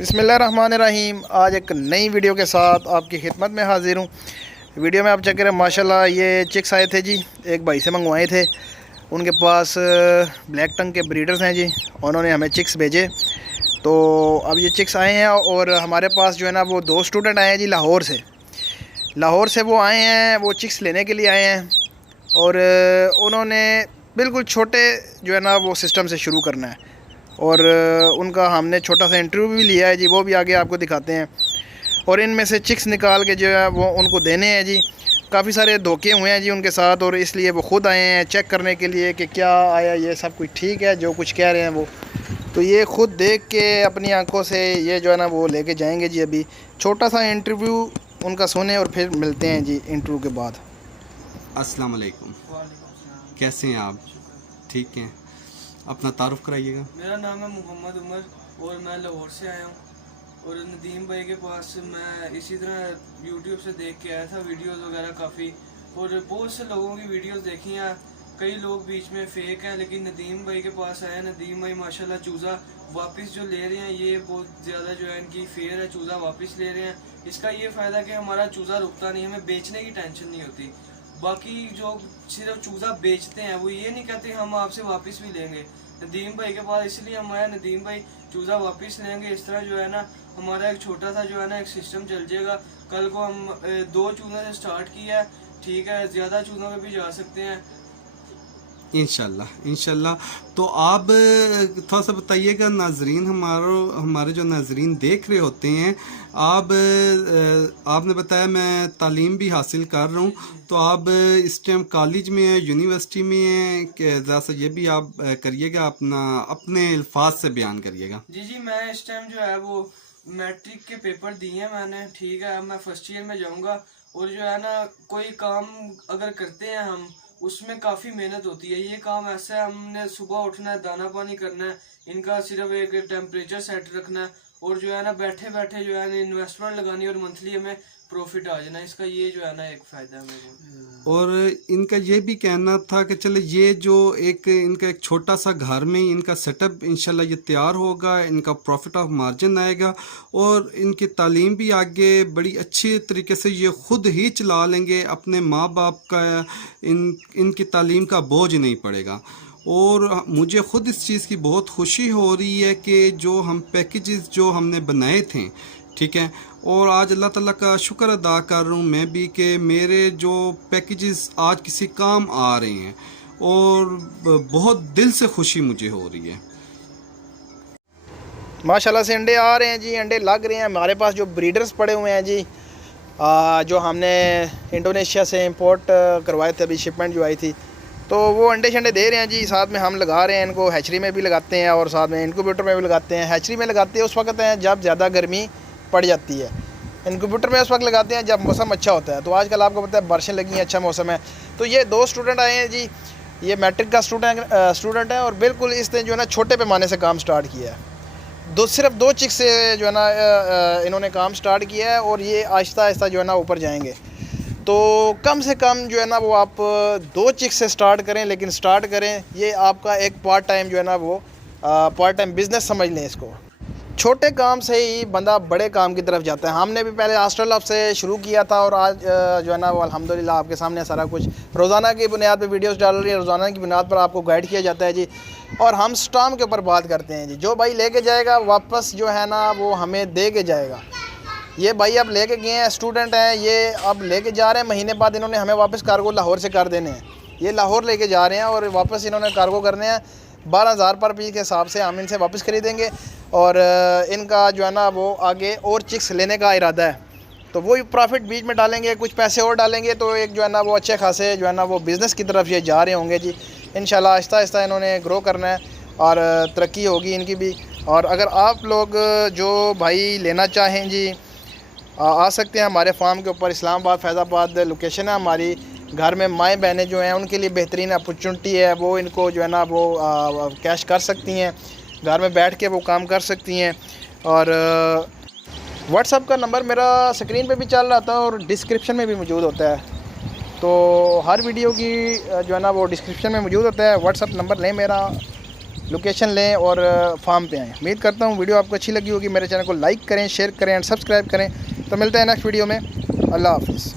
बिस्मिल्लाहिर्रहमानिर्रहीम। आज एक नई वीडियो के साथ आपकी खिदमत में हाज़िर हूँ। वीडियो में आप चेक करें, माशाल्लाह ये चिक्स आए थे जी, एक भाई से मंगवाए थे। उनके पास ब्लैक टंग के ब्रीडर्स हैं जी, उन्होंने हमें चिक्स भेजे। तो अब ये चिक्स आए हैं और हमारे पास जो है ना वो दो स्टूडेंट आए हैं जी लाहौर से वो आए हैं, वो चिक्स लेने के लिए आए हैं। और उन्होंने बिल्कुल छोटे जो है ना वो सिस्टम से शुरू करना है और उनका हमने छोटा सा इंटरव्यू भी लिया है जी, वो भी आगे आपको दिखाते हैं। और इनमें से चिक्स निकाल के जो है वो उनको देने हैं जी। काफ़ी सारे धोखे हुए हैं जी उनके साथ, और इसलिए वो ख़ुद आए हैं चेक करने के लिए कि क्या आया, ये सब कुछ ठीक है जो कुछ कह रहे हैं वो। तो ये ख़ुद देख के अपनी आंखों से ये जो है ना वो लेके जाएंगे जी। अभी छोटा सा इंटरव्यू उनका सुने और फिर मिलते हैं जी इंटरव्यू के बाद। अस्सलाम वालेकुम, कैसे हैं आप? ठीक हैं, अपना तारुफ कराइएगा। मेरा नाम है मोहम्मद उमर और मैं लाहौर से आया हूँ। और नदीम भाई के पास मैं इसी तरह यूट्यूब से देख के आया था वीडियोस वगैरह काफ़ी, और बहुत से लोगों की वीडियोस देखी हैं। कई लोग बीच में फेक हैं, लेकिन नदीम भाई के पास आया। नदीम भाई माशाल्लाह चूज़ा वापस जो ले रहे हैं, ये बहुत ज़्यादा जो है इनकी फेयर है, चूज़ा वापस ले रहे हैं। इसका ये फ़ायदा कि हमारा चूज़ा रुकता नहीं, हमें बेचने की टेंशन नहीं होती। बाकी जो सिर्फ चूज़ा बेचते हैं वो ये नहीं कहते हम आपसे वापस भी लेंगे। नदीम भाई के पास इसलिए हम आए, नदीम भाई चूज़ा वापस लेंगे। इस तरह जो है ना हमारा एक छोटा सा जो है ना एक सिस्टम चल जाएगा। कल को हम 2 चूज़ों से स्टार्ट किया है, ठीक है, ज़्यादा चूज़ों पे भी जा सकते हैं इंशाल्लाह। तो आप थोड़ा सा बताइएगा, नाजरीन हमारे जो नाजरीन देख रहे होते हैं, आपने बताया मैं तालीम भी हासिल कर रहा हूँ, तो आप इस टाइम कॉलेज में हैं, यूनिवर्सिटी में हैं कि ज़रा सा ये भी आप करिएगा, अपने अल्फाज से बयान करिएगा। जी, मैं इस टाइम जो है वो मैट्रिक के पेपर दिए हैं मैंने, ठीक है। मैं फर्स्ट ईयर में जाऊँगा। और जो है ना कोई काम अगर करते हैं हम, उसमें काफ़ी मेहनत होती है। ये काम ऐसा है, हमने सुबह उठना है, दाना पानी करना है, इनका सिर्फ एक टेम्परेचर सेट रखना है, और जो है ना बैठे बैठे जो है ना इन्वेस्टमेंट लगानी और मंथली हमें प्रॉफिट आ जाना। इसका ये जो है ना एक फ़ायदा है मेरे। और इनका ये भी कहना था कि चले ये जो इनका एक छोटा सा घर में ही इनका सेटअप इंशाल्लाह ये तैयार होगा, इनका प्रॉफिट ऑफ मार्जिन आएगा और इनकी तालीम भी आगे बड़ी अच्छी तरीके से ये ख़ुद ही चला लेंगे। अपने माँ बाप का इनकी तालीम का बोझ नहीं पड़ेगा। और मुझे ख़ुद इस चीज़ की बहुत खुशी हो रही है कि जो हम पैकेजेस जो हमने बनाए थे, ठीक है, और आज अल्लाह ताला का शुक्र अदा कर रहा हूँ मैं भी कि मेरे जो पैकेजेस आज किसी काम आ रहे हैं, और बहुत दिल से खुशी मुझे हो रही है। माशाल्लाह से अंडे आ रहे हैं जी, अंडे लग रहे हैं। हमारे पास जो ब्रीडर्स पड़े हुए हैं जी, जो हमने इंडोनेशिया से इंपोर्ट करवाए थे, अभी शिपमेंट जो आई थी, तो वो अंडे शंडे दे रहे हैं जी। साथ में हम लगा रहे हैं इनको, हैचरी में भी लगाते हैं और साथ में इंक्यूबेटर में भी लगाते हैं। हैचरी में लगाते हैं उस वक्त हैं जब ज़्यादा गर्मी पड़ जाती है, इंक्यूबेटर में उस वक्त लगाते हैं जब मौसम अच्छा होता है। तो आजकल आपको पता है बारिशें लगी हैं, अच्छा मौसम है। तो ये 2 स्टूडेंट आए हैं जी, ये मैट्रिक का स्टूडेंट है और बिल्कुल इसने जो है ना छोटे पैमाने से काम स्टार्ट किया है। सिर्फ 2 चिक्स से जो है ना इन्होंने काम स्टार्ट किया है, और ये आहिस्ता आहिस्ता जो है ना ऊपर जाएंगे। तो कम से कम जो है ना वो आप 2 चिक्स से स्टार्ट करें, लेकिन स्टार्ट करें। ये आपका एक पार्ट टाइम जो है ना वो पार्ट टाइम बिज़नेस समझ लें इसको। छोटे काम से ही बंदा बड़े काम की तरफ जाता है। हमने भी पहले हॉस्टल से शुरू किया था, और आज जो है ना वो अल्हम्दुलिल्लाह आपके सामने सारा कुछ रोज़ाना की बुनियाद पे वीडियोस डाल रही है, रोज़ाना की बुनियाद पर आपको गाइड किया जाता है जी। और हम स्टाम के ऊपर बात करते हैं जी, जो भाई लेके जाएगा वापस जो है ना वो हमें दे के जाएगा। ये भाई अब लेके गए हैं, स्टूडेंट हैं, ये अब लेके जा रहे हैं, महीने बाद इन्होंने हमें वापस कार्गो लाहौर से कर देने हैं। ये लाहौर लेके जा रहे हैं और वापस इन्होंने कार्गो करने हैं। 12,000 पर पीस के हिसाब से हम इनसे वापस ख़रीदेंगे, और इनका जो है ना वो आगे और चिक्स लेने का इरादा है। तो वही प्रॉफिट बीच में डालेंगे, कुछ पैसे और डालेंगे, तो एक जो है ना वो अच्छे खासे जो है ना वो बिज़नेस की तरफ ये जा रहे होंगे जी। इंशाल्लाह आहिस्ता आहिस्ता इन्होंने ग्रो करना है और तरक्की होगी इनकी भी। और अगर आप लोग जो भाई लेना चाहें जी, आ सकते हैं हमारे फार्म के ऊपर। इस्लामाबाद फैज़ाबाद लोकेशन है हमारी। घर में माएँ बहनें जो हैं उनके लिए बेहतरीन अपॉर्चुनिटी है, वो इनको जो है ना वो कैश कर सकती हैं, घर में बैठ के वो काम कर सकती हैं। और व्हाट्सअप का नंबर मेरा स्क्रीन पे भी चल रहा था और डिस्क्रिप्शन में भी मौजूद होता है। तो हर वीडियो की जो है ना वो डिस्क्रिप्शन में मौजूद होता है। व्हाट्सअप नंबर लें मेरा, लोकेशन लें और फार्म पे आएँ। उम्मीद करता हूँ वीडियो आपको अच्छी लगी होगी। मेरे चैनल को लाइक करें, शेयर करें एंड सब्सक्राइब करें। तो मिलते हैं नेक्स्ट वीडियो में। अल्लाह हाफिज़।